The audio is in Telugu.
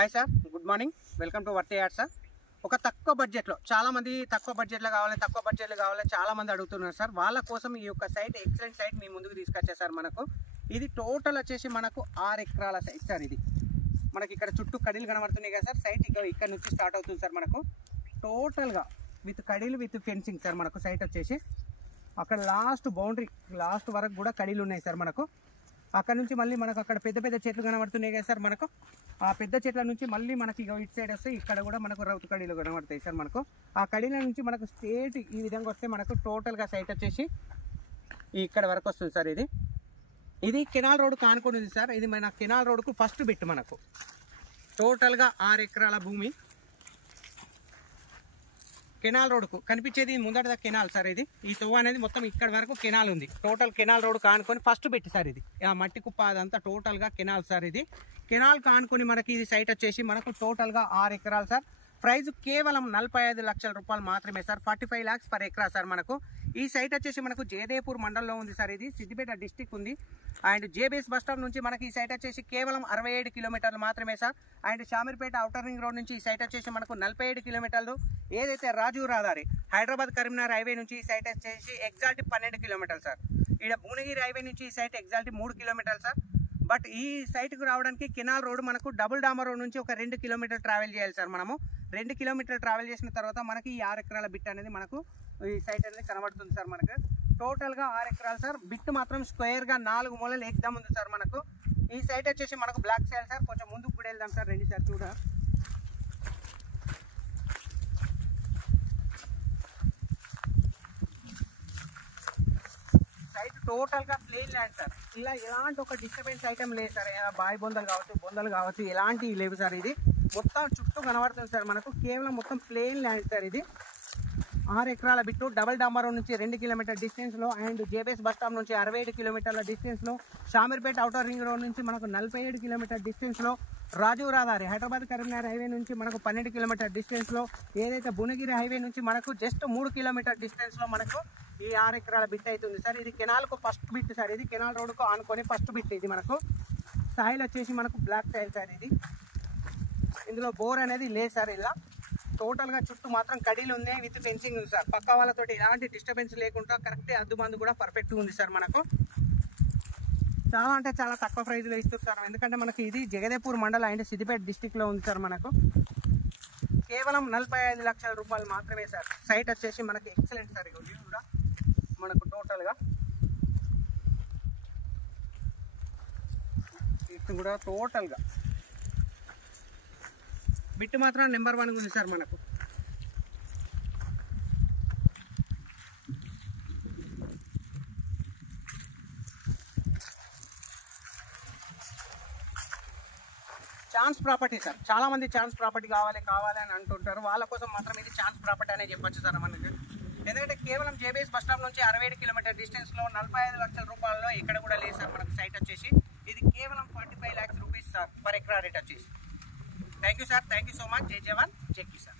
Hi sir, good morning. Welcome to worthy ad sir. ఒక తక్కువ బడ్జెట్లో చాలామంది తక్కువ బడ్జెట్లో కావాలి చాలామంది అడుగుతున్నారు సార్. వాళ్ళ కోసం ఈ యొక్క సైట్ ఎక్సలెంట్ సైట్ మీ ముందుకు తీసుకొచ్చా సార్. మనకు ఇది టోటల్ వచ్చేసి మనకు 6 ఎకరాల సైట్ సార్. ఇది మనకి ఇక్కడ చుట్టూ కడీలు కనబడుతున్నాయి కదా సార్. సైట్ ఇక్కడ నుంచి స్టార్ట్ అవుతుంది సార్. మనకు టోటల్గా విత్ కడీలు విత్ ఫెన్సింగ్ సార్. మనకు సైట్ వచ్చేసి అక్కడ లాస్ట్ బౌండరీ లాస్ట్ వరకు కూడా కడీలు ఉన్నాయి సార్. మనకు అక్కడ నుంచి మళ్ళీ మనకు అక్కడ పెద్ద పెద్ద చెట్లు కనబడుతున్నాయి కదా సార్. మనకు ఆ పెద్ద చెట్ల నుంచి మళ్ళీ మనకి ఇటు సైడ్ వస్తే ఇక్కడ కూడా మనకు రౌతు కడీలు కనబడతాయి సార్. మనకు ఆ కడీల నుంచి మనకు స్ట్రేట్ ఈ విధంగా వస్తే మనకు టోటల్గా సైట్ వచ్చేసి ఇక్కడ వరకు వస్తుంది సార్. ఇది కెనాల్ రోడ్ కానుకొని ఉంది సార్. ఇది మన కెనాల్ రోడ్కు ఫస్ట్ బిట్. మనకు టోటల్గా 6 ఎకరాల భూమి కెనాల్ రోడ్కు కనిపించేది ముందట కెనాల్ సార్. ఈ తొవ్వ అనేది మొత్తం ఇక్కడ వరకు కెనాల్ ఉంది. టోటల్ కెనాల్ రోడ్ కానుకొని ఫస్ట్ పెట్టి సార్. ఇది ఆ మట్టి కుప్ప అదంతా టోటల్గా కెనాల్ సార్. ఇది కెనాల్ కానుకొని మనకి ఇది సైట్ వచ్చేసి మనకు టోటల్గా 6 ఎకరాలు సార్. ప్రైస్ కేవలం 45 లక్షల రూపాయలు మాత్రమే సార్. 45 lakhs పర్ ఎకరా సార్. మనకు ఈ సైట్ వచ్చేసి మనకు జయదేపూర్ మండలంలో ఉంది సార్. ఇది సిద్దిపేట డిస్టిక్ ఉంది. అండ్ జేబీఎస్ బస్ స్టాప్ నుంచి మనకి ఈ సైట్ వచ్చేసి కేవలం 67 కిలోమీటర్లు మాత్రమే sir. And Shamirpet outer ring road నుంచి ఈ సైట్ వచ్చేసి మనకు 47 కిలోమీటర్లు. ఏదైతే రాజీవ్ రహదారి హైదరాబాద్ కరీంనగర్ హైవే నుంచి ఈ సైట్ వచ్చేసి ఎగ్జాక్ట్ 12 కిలోమీటర్లు సార్. ఇక్కడ భువనగిరి హైవే నుంచి ఈ సైట్ ఎగ్జాక్ట్ 3 కిలోమీటర్లు సార్. బట్ ఈ సైట్కు రావడానికి కెనాల్ రోడ్ మనకు డబుల్ డామర్ రోడ్ నుంచి ఒక 2 కిలోమీటర్లు ట్రావెల్ చేయాలి సార్. మనము 2 కిలోమీటర్లు ట్రావెల్ చేసిన తర్వాత మనకి ఈ 6 ఎకరాల బిట్ అనేది మనకు ఈ సైట్ అనేది కనబడుతుంది సార్. మనకు టోటల్గా 6 ఎకరాలు సార్. బిట్ మాత్రం స్క్వేర్గా 4 మూలలు ఎగ్దాం ఉంది సార్. మనకు ఈ సైట్ వచ్చేసి మనకు బ్లాక్ సైడ్ సార్. కొంచెం ముందుకు కూడా వెళ్దాం సార్. రండి సార్ చూడ. సైట్ టోటల్గా ప్లేన్ ల్యాండ్ సార్. ఇలా ఎలాంటి ఒక డిస్టర్బెన్స్ ఐటమ్ లేదు సార్. బావి బొందలు కావచ్చు ఎలాంటివి లేవు సార్. ఇది మొత్తం చుట్టూ కనబడుతుంది సార్. మనకు కేవలం మొత్తం ప్లేన్ ల్యాండ్ సార్. ఇది 6 ఎకరాల బిట్టు డబల్ డాంబర్ రోడ్ నుంచి 2 కిలోమీటర్ డిస్టెన్స్లో అండ్ జేబీఎస్ బస్ స్టాప్ నుంచి 67 కిలోమీటర్ల డిస్టెన్స్లో, షామీర్పేట ఔటర్ రింగ్ రోడ్ నుంచి మనకు 47 కిలోమీటర్ డిస్టెన్స్లో, రాజీవ్ రహదారి హైదరాబాద్ కరీంనగర్ హైవే నుంచి మనకు 12 కిలోమీటర్ డిస్టెన్స్లో, ఏదైతే భువనగిరి హైవే నుంచి మనకు జస్ట్ 3 కిలోమీటర్ డిస్టెన్స్లో మనకు ఈ 6 ఎకరాల బిట్ అవుతుంది సార్. ఇది కెనాల్కు ఫస్ట్ బిట్ సార్. ఇది కెనాల్ రోడ్కు ఆనుకొని ఫస్ట్ బిట్. ఇది మనకు సాయిల్ వచ్చేసి మనకు బ్లాక్ సాయిల్ సార్. ఇది ఇందులో బోర్ అనేది లేదు సార్. ఇలా టోటల్గా చుట్టూ మాత్రం కడీలు ఉన్నాయి విత్ ఫెన్సింగ్ ఉంది సార్. పక్క వాళ్ళతో ఎలాంటి డిస్టర్బెన్స్ లేకుండా కరెక్ట్ అద్దుబందు కూడా పర్ఫెక్ట్గా ఉంది సార్. మనకు చాలా అంటే చాలా తక్కువ ప్రైజ్లో ఇస్తారు సార్. ఎందుకంటే మనకి ఇది జగదేపూర్ మండలం అండ్ సిద్దిపేట డిస్టిక్లో ఉంది సార్. మనకు కేవలం 45 లక్షల రూపాయలు మాత్రమే సార్. సైట్ వచ్చేసి మనకి ఎక్సలెంట్ సార్. ఇది కూడా మనకు టోటల్గా ఇది కూడా టోటల్గా బిట్ మాత్రం నెంబర్ 1 ఉంది సార్. మనకు ఛాన్స్ ప్రాపర్టీ సార్. చాలా మంది ఛాన్స్ ప్రాపర్టీ కావాలి అని అంటుంటారు. వాళ్ళ కోసం మాత్రం ఇది ఛాన్స్ ప్రాపర్టీ అనే చెప్పొచ్చు సార్ మనకి. ఎందుకంటే కేవలం జేబీఎస్ బస్ స్టాప్ నుంచి 67 కిలోమీటర్ డిస్టెన్స్లో 45 లక్షల రూపాయల్లో ఇక్కడ కూడా లేదు సార్. మనకు సైట్ వచ్చేసి ఇది కేవలం 45 lakhs రూపీస్ సార్ పర్ ఎకరా రేట్ వచ్చేసి. Thank you sir. Thank you so much. జై జవాన్ జై కిసాన్.